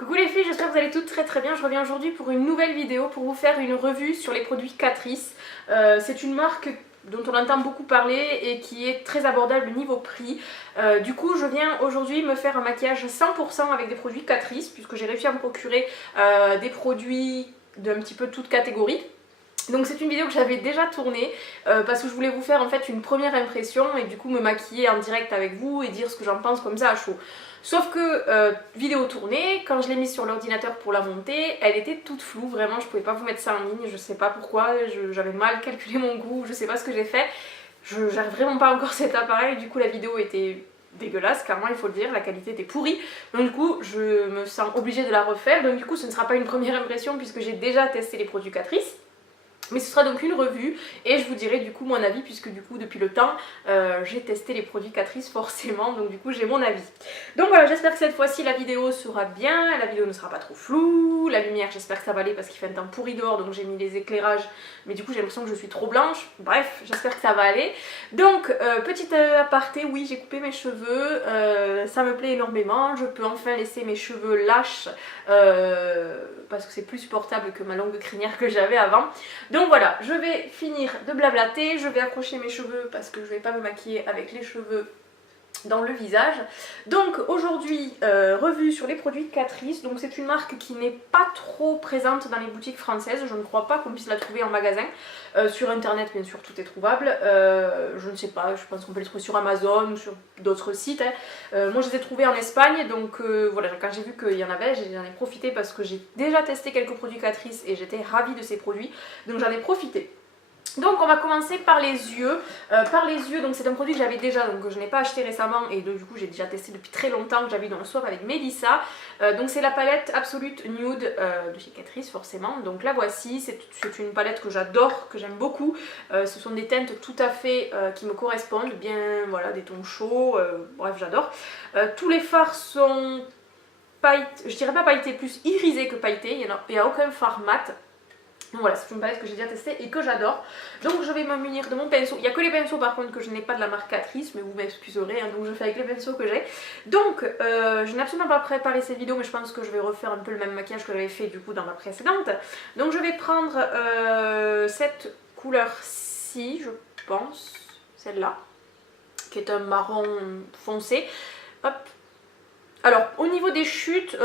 Coucou les filles, j'espère que vous allez toutes très bien. Je reviens aujourd'hui pour une nouvelle vidéo pour vous faire une revue sur les produits Catrice. C'est une marque dont on entend beaucoup parler et qui est très abordable niveau prix. Du coup je viens aujourd'hui me faire un maquillage 100% avec des produits Catrice puisque j'ai réussi à me procurer des produits d'un petit peu toute catégorie. Donc c'est une vidéo que j'avais déjà tournée parce que je voulais vous faire en fait une première impression et du coup me maquiller en direct avec vous et dire ce que j'en pense comme ça à chaud. Sauf que vidéo tournée, quand je l'ai mise sur l'ordinateur pour la monter, elle était toute floue, vraiment je pouvais pas vous mettre ça en ligne, je sais pas pourquoi, j'avais mal calculé mon goût, je sais pas ce que j'ai fait. J'arrive vraiment pas encore cet appareil, du coup la vidéo était dégueulasse, clairement il faut le dire, la qualité était pourrie. Donc du coup je me sens obligée de la refaire, donc du coup ce ne sera pas une première impression puisque j'ai déjà testé les produits Catrice. Mais ce sera donc une revue et je vous dirai du coup mon avis puisque du coup depuis le temps j'ai testé les produits Catrice forcément, donc du coup j'ai mon avis. Donc voilà, j'espère que cette fois-ci la vidéo sera bien, la vidéo ne sera pas trop floue, la lumière j'espère que ça va aller parce qu'il fait un temps pourri dehors donc j'ai mis les éclairages mais du coup j'ai l'impression que je suis trop blanche, bref j'espère que ça va aller. Donc petite aparté, oui j'ai coupé mes cheveux, ça me plaît énormément, je peux enfin laisser mes cheveux lâches parce que c'est plus supportable que ma longue crinière que j'avais avant. Donc voilà, je vais finir de blablater, je vais accrocher mes cheveux parce que je vais pas me maquiller avec les cheveux dans le visage. Donc aujourd'hui, revue sur les produits Catrice. Donc c'est une marque qui n'est pas trop présente dans les boutiques françaises, je ne crois pas qu'on puisse la trouver en magasin. Sur internet bien sûr tout est trouvable, je ne sais pas, je pense qu'on peut les trouver sur Amazon ou sur d'autres sites. Moi je les ai trouvés en Espagne, donc voilà, quand j'ai vu qu'il y en avait, j'en ai profité parce que j'ai déjà testé quelques produits Catrice et j'étais ravie de ces produits, donc j'en ai profité. Donc on va commencer par les yeux. Donc c'est un produit que j'avais déjà, donc que je n'ai pas acheté récemment et du coup j'ai déjà testé depuis très longtemps, que j'avais dans le swap avec Melissa. Donc c'est la palette Absolute Nude de chez Catrice forcément. Donc la voici, c'est une palette que j'adore, que j'aime beaucoup. Ce sont des teintes tout à fait qui me correspondent, bien voilà, des tons chauds, bref j'adore. Tous les fards sont pailletés, je dirais pas pailletés, plus irisés que pailletés, il n'y a aucun fard mat. Donc voilà, c'est une palette que j'ai déjà testée et que j'adore. Donc je vais me munir de mon pinceau. Il n'y a que les pinceaux par contre que je n'ai pas de la marque Catrice, mais vous m'excuserez, hein, donc je fais avec les pinceaux que j'ai. Donc je n'ai absolument pas préparé cette vidéo, mais je pense que je vais refaire un peu le même maquillage que j'avais fait du coup dans la précédente. Donc je vais prendre cette couleur-ci, je pense, celle-là, qui est un marron foncé. Hop. Alors au niveau des chutes,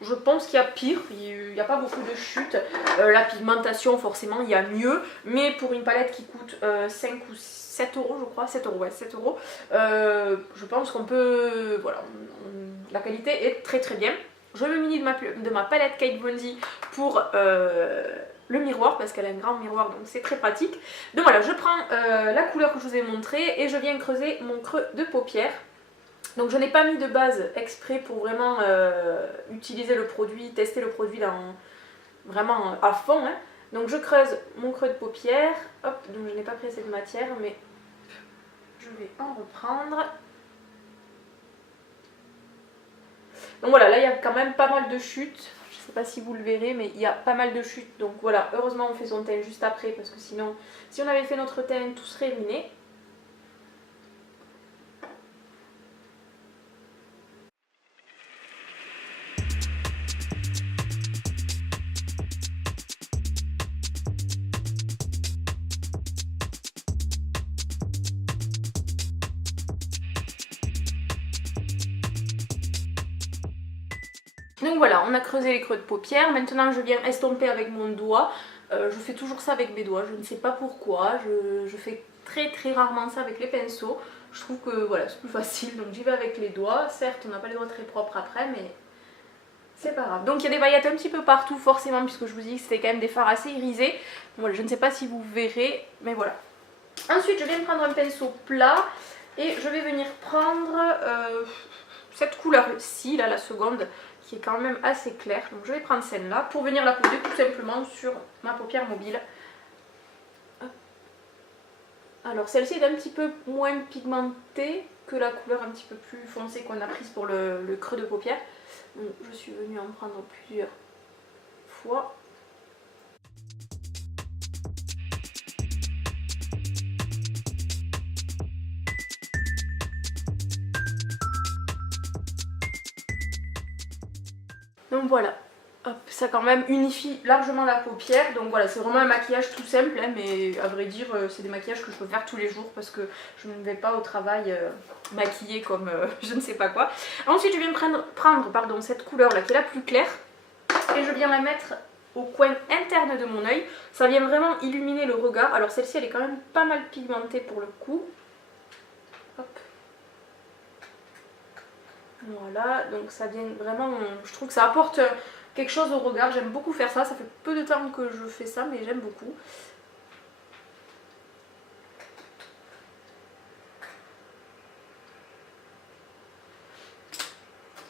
je pense qu'il y a pire, il n'y a pas beaucoup de chutes. La pigmentation forcément il y a mieux, mais pour une palette qui coûte 5 ou 7 euros je crois, 7 euros, ouais 7 euros, je pense qu'on peut, voilà, la qualité est très bien. Je me munis de ma palette Kate Von D pour le miroir parce qu'elle a un grand miroir donc c'est très pratique. Donc voilà, je prends la couleur que je vous ai montrée et je viens creuser mon creux de paupière. Donc je n'ai pas mis de base exprès pour vraiment utiliser le produit, tester le produit vraiment à fond. Hein. Donc je creuse mon creux de paupière, hop, donc je n'ai pas pris assez de matière mais je vais en reprendre. Donc voilà, là il y a quand même pas mal de chutes, je ne sais pas si vous le verrez mais il y a pas mal de chutes. Donc voilà, heureusement on fait son teint juste après parce que sinon, si on avait fait notre teint tout serait ruiné. Donc voilà, on a creusé les creux de paupières, maintenant je viens estomper avec mon doigt. Je fais toujours ça avec mes doigts, je ne sais pas pourquoi, je fais très rarement ça avec les pinceaux. Je trouve que voilà, c'est plus facile, donc j'y vais avec les doigts. Certes, on n'a pas les doigts très propres après, mais c'est pas grave. Donc il y a des paillettes un petit peu partout forcément, puisque je vous dis que c'était quand même des fards assez irisés. Voilà, je ne sais pas si vous verrez, mais voilà. Ensuite, je viens prendre un pinceau plat et je vais venir prendre cette couleur-ci, là, la seconde, qui est quand même assez claire. Donc je vais prendre celle-là pour venir la poser tout simplement sur ma paupière mobile. Alors celle-ci est un petit peu moins pigmentée que la couleur un petit peu plus foncée qu'on a prise pour le creux de paupière. Donc je suis venue en prendre plusieurs fois. Donc voilà. Hop, ça quand même unifie largement la paupière. Donc voilà, c'est vraiment un maquillage tout simple, hein, mais à vrai dire, c'est des maquillages que je peux faire tous les jours parce que je ne vais pas au travail maquillée comme je ne sais pas quoi. Ensuite, je viens prendre cette couleur là qui est la plus claire et je viens la mettre au coin interne de mon œil. Ça vient vraiment illuminer le regard. Alors celle-ci, elle est quand même pas mal pigmentée pour le coup. Hop. Voilà, donc ça vient vraiment, je trouve que ça apporte quelque chose au regard. J'aime beaucoup faire ça, ça fait peu de temps que je fais ça, mais j'aime beaucoup.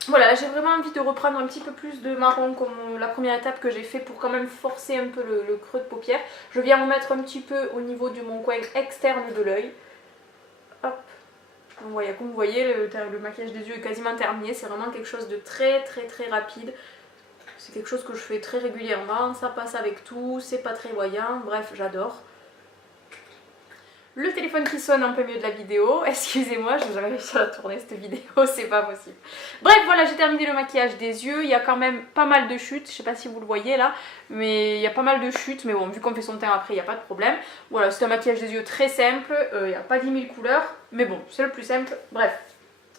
Voilà, là j'ai vraiment envie de reprendre un petit peu plus de marron comme la première étape que j'ai fait pour quand même forcer un peu le creux de paupière. Je viens en mettre un petit peu au niveau de mon coin externe de l'œil. Hop. Donc voilà, comme vous voyez, le maquillage des yeux est quasiment terminé. C'est vraiment quelque chose de très rapide. C'est quelque chose que je fais très régulièrement. Ça passe avec tout, c'est pas très voyant. Bref, j'adore. Le téléphone qui sonne en plein milieu de la vidéo, excusez-moi, je n'ai jamais réussi à tourner cette vidéo, c'est pas possible. Bref, voilà, j'ai terminé le maquillage des yeux, il y a quand même pas mal de chutes, je sais pas si vous le voyez là, mais il y a pas mal de chutes, mais bon, vu qu'on fait son teint après, il n'y a pas de problème. Voilà, c'est un maquillage des yeux très simple, il n'y a pas 10 000 couleurs, mais bon, c'est le plus simple, bref.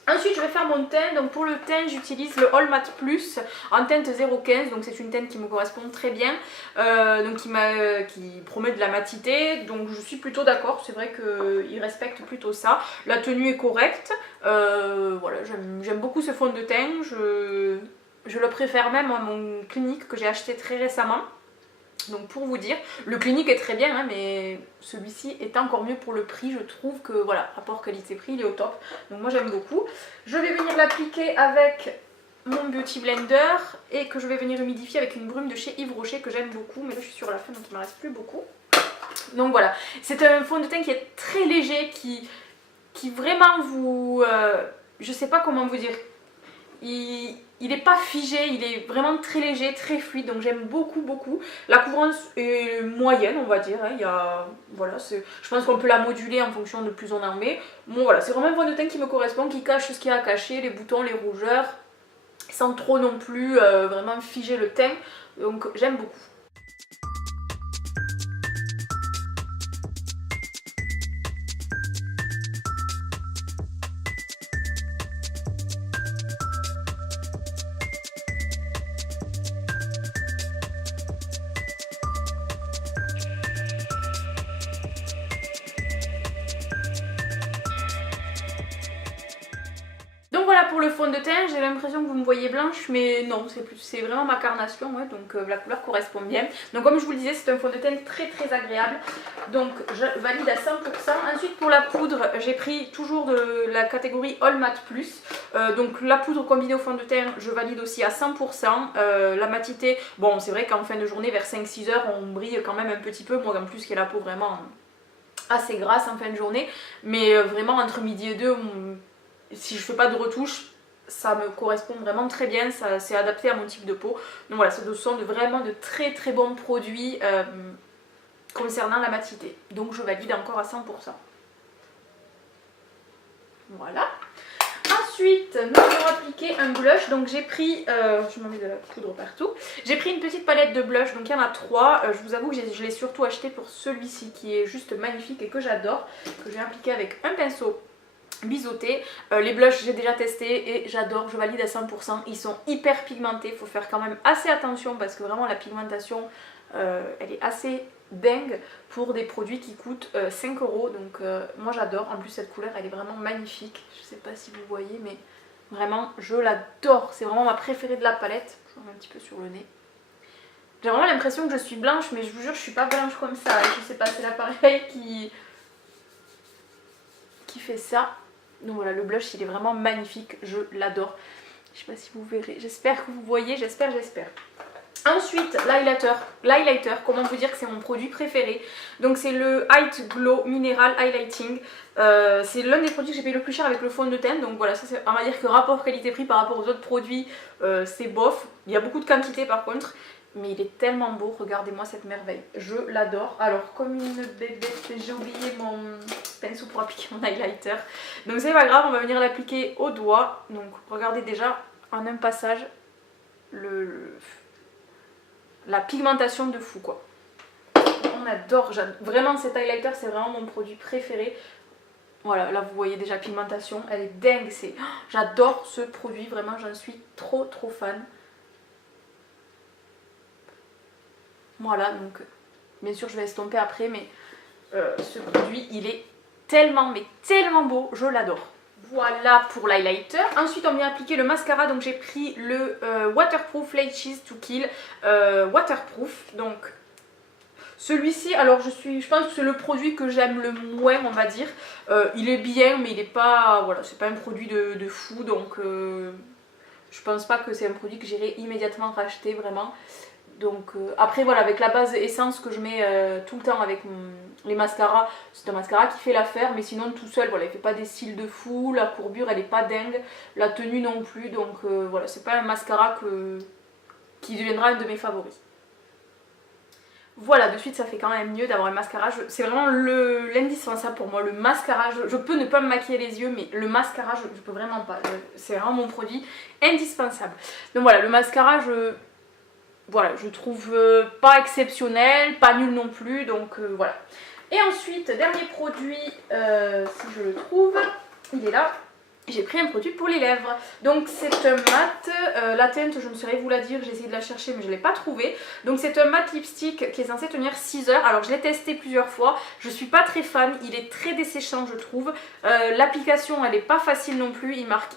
Ensuite je vais faire mon teint, donc pour le teint j'utilise le All Matte Plus en teinte 0,15, donc c'est une teinte qui me correspond très bien, donc qui promet de la matité, donc je suis plutôt d'accord, c'est vrai qu'il respecte plutôt ça, la tenue est correcte, voilà, j'aime beaucoup ce fond de teint, je le préfère même à mon Clinique que j'ai acheté très récemment. Donc pour vous dire, le Clinique est très bien, hein, mais celui-ci est encore mieux pour le prix. Je trouve que voilà, rapport qualité-prix, il est au top. Donc moi j'aime beaucoup. Je vais venir l'appliquer avec mon Beauty Blender et que je vais venir humidifier avec une brume de chez Yves Rocher que j'aime beaucoup. Mais là je suis sur la fin donc il ne me reste plus beaucoup. Donc voilà, c'est un fond de teint qui est très léger, qui vraiment vous... je sais pas comment vous dire. Il n'est pas figé, il est vraiment très léger, très fluide, donc j'aime beaucoup. La couvrance est moyenne, on va dire, hein. Voilà, je pense qu'on peut la moduler en fonction de plus on en met. Bon voilà, c'est vraiment un fond de teint qui me correspond, qui cache ce qu'il y a à cacher, les boutons, les rougeurs, sans trop non plus vraiment figer le teint, donc j'aime beaucoup. Voilà pour le fond de teint, j'ai l'impression que vous me voyez blanche, mais non, c'est vraiment ma carnation, ouais, donc la couleur correspond bien. Donc comme je vous le disais, c'est un fond de teint très agréable, donc je valide à 100%. Ensuite pour la poudre, j'ai pris toujours de la catégorie All Matte Plus, donc la poudre combinée au fond de teint, je valide aussi à 100%. La matité, bon c'est vrai qu'en fin de journée, vers 5-6 heures, on brille quand même un petit peu, moi en plus qui ai la peau vraiment assez grasse en fin de journée, mais vraiment entre midi et 2, si je fais pas de retouche, ça me correspond vraiment très bien, c'est adapté à mon type de peau. Donc voilà, ce sont vraiment de très bons produits concernant la matité. Donc je valide encore à 100%. Voilà. Ensuite, nous allons appliquer un blush. Donc j'ai pris, je m'en mets de la poudre partout. J'ai pris une petite palette de blush, donc il y en a 3. Je vous avoue que je l'ai surtout acheté pour celui-ci qui est juste magnifique et que j'adore. Que j'ai appliqué avec un pinceau biseauté. Les blushs j'ai déjà testé et j'adore, je valide à 100%. Ils sont hyper pigmentés, il faut faire quand même assez attention parce que vraiment la pigmentation elle est assez dingue pour des produits qui coûtent 5 €. Donc moi j'adore, en plus cette couleur elle est vraiment magnifique. Je sais pas si vous voyez mais vraiment je l'adore, c'est vraiment ma préférée de la palette. Je vous mets un petit peu sur le nez. J'ai vraiment l'impression que je suis blanche mais je vous jure je suis pas blanche comme ça. Je sais pas, c'est l'appareil qui fait ça. Donc voilà, le blush il est vraiment magnifique, je l'adore. Je sais pas si vous verrez, j'espère que vous voyez, j'espère. Ensuite, l'highlighter, comment vous dire que c'est mon produit préféré. Donc c'est le Height Glow Mineral Highlighting. C'est l'un des produits que j'ai payé le plus cher avec le fond de teint. Donc voilà, ça on va dire que rapport qualité-prix par rapport aux autres produits, c'est bof. Il y a beaucoup de quantité par contre. Mais il est tellement beau, regardez-moi cette merveille, je l'adore. Alors comme une bébête, j'ai oublié mon pinceau pour appliquer mon highlighter. Donc c'est pas grave, on va venir l'appliquer au doigt. Donc regardez déjà en un passage la pigmentation de fou quoi. On adore, vraiment cet highlighter c'est vraiment mon produit préféré. Voilà, là vous voyez déjà pigmentation, elle est dingue, j'adore ce produit, vraiment j'en suis trop fan. Voilà, donc bien sûr je vais estomper après, mais ce produit il est tellement mais tellement beau, je l'adore. Voilà pour l'highlighter. Ensuite on vient appliquer le mascara, donc j'ai pris le Waterproof Laces to Kill Waterproof. Donc celui-ci, alors je pense que c'est le produit que j'aime le moins on va dire. Il est bien mais il n'est pas, voilà, c'est pas un produit de fou, donc je pense pas que c'est un produit que j'irai immédiatement racheter vraiment. Donc après voilà, avec la base essence que je mets tout le temps avec les mascaras, c'est un mascara qui fait l'affaire, mais sinon tout seul voilà, il fait pas des cils de fou, la courbure elle est pas dingue, la tenue non plus, donc voilà, c'est pas un mascara qui deviendra un de mes favoris. Voilà, de suite ça fait quand même mieux d'avoir un mascara, c'est vraiment l'indispensable pour moi, le mascara, je peux ne pas me maquiller les yeux, mais le mascara je peux vraiment pas, c'est vraiment mon produit indispensable. Donc voilà, le mascara voilà, je trouve pas exceptionnel, pas nul non plus, donc voilà. Et ensuite, dernier produit, si je le trouve, il est là. J'ai pris un produit pour les lèvres. Donc c'est un mat, la teinte je ne saurais vous la dire, j'ai essayé de la chercher mais je ne l'ai pas trouvé. Donc c'est un mat lipstick qui est censé tenir 6 heures. Alors je l'ai testé plusieurs fois, je suis pas très fan, il est très desséchant je trouve. L'application elle est pas facile non plus, il marque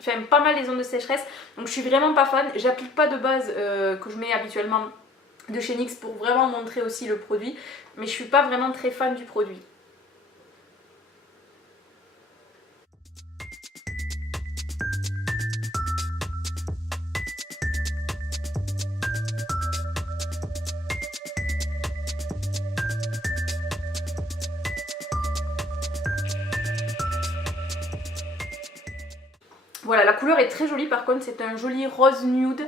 enfin pas mal les zones de sécheresse, donc je suis vraiment pas fan. J'applique pas de base que je mets habituellement de chez NYX pour vraiment montrer aussi le produit, mais je suis pas vraiment très fan du produit. Voilà, la couleur est très jolie par contre, c'est un joli rose nude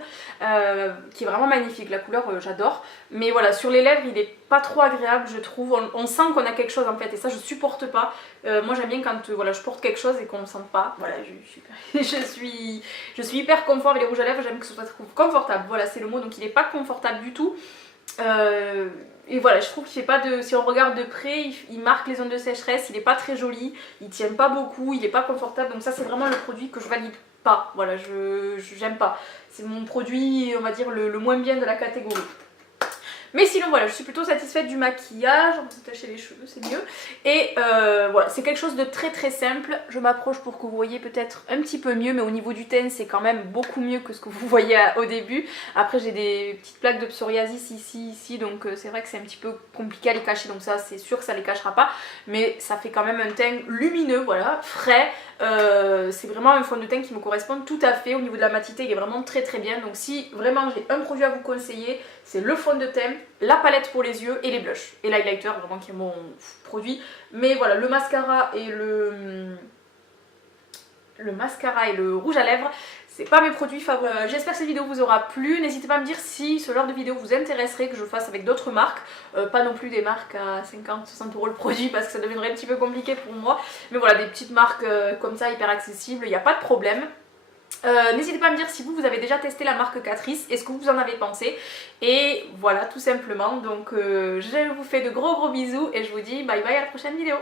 qui est vraiment magnifique, la couleur j'adore. Mais voilà, sur les lèvres il est pas trop agréable je trouve, on sent qu'on a quelque chose en fait et ça je supporte pas. Moi j'aime bien quand voilà, je porte quelque chose et qu'on ne sente pas, voilà, je suis hyper confort avec les rouges à lèvres, j'aime que ce soit confortable, voilà c'est le mot, donc il est pas confortable du tout. Et voilà, je trouve qu'il fait pas de... Si on regarde de près, il marque les zones de sécheresse, il est pas très joli, il tient pas beaucoup, il est pas confortable, donc ça c'est vraiment le produit que je valide pas, voilà, j'aime pas. C'est mon produit, on va dire, le moins bien de la catégorie. Mais sinon voilà, je suis plutôt satisfaite du maquillage, on va s'attacher les cheveux, c'est mieux. Et voilà, c'est quelque chose de très simple. Je m'approche pour que vous voyez peut-être un petit peu mieux, mais au niveau du teint c'est quand même beaucoup mieux que ce que vous voyez au début. Après j'ai des petites plaques de psoriasis ici, donc c'est vrai que c'est un petit peu compliqué à les cacher, donc ça c'est sûr que ça les cachera pas. Mais ça fait quand même un teint lumineux, voilà, frais. C'est vraiment un fond de teint qui me correspond tout à fait. Au niveau de la matité il est vraiment très bien, donc si vraiment j'ai un produit à vous conseiller, c'est le fond de teint, la palette pour les yeux et les blushs. Et l'highlighter vraiment qui est mon produit. Mais voilà, le mascara et le rouge à lèvres, c'est pas mes produits favoris. J'espère que cette vidéo vous aura plu. N'hésitez pas à me dire si ce genre de vidéo vous intéresserait, que je fasse avec d'autres marques. Pas non plus des marques à 50-60 € le produit parce que ça deviendrait un petit peu compliqué pour moi. Mais voilà, des petites marques comme ça hyper accessibles, il n'y a pas de problème. N'hésitez pas à me dire si vous avez déjà testé la marque Catrice et ce que vous en avez pensé. Et voilà tout simplement, donc je vous fais de gros bisous et je vous dis bye bye à la prochaine vidéo.